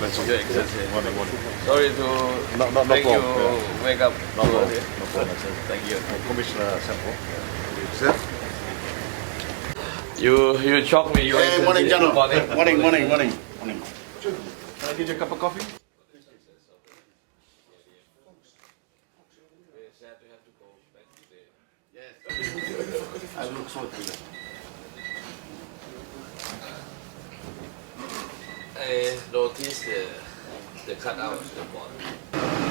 Let's see. Your Excellency. Morning, morning. Sorry to No make you problem. wake up No too problem. early. No problem. Thank you. Commissioner Sample. Sir? You shocked me, Your Hey, morning, Excellency. General. Morning. Can I get you a cup of coffee? I look forward to that. I noticed the cutout of the board.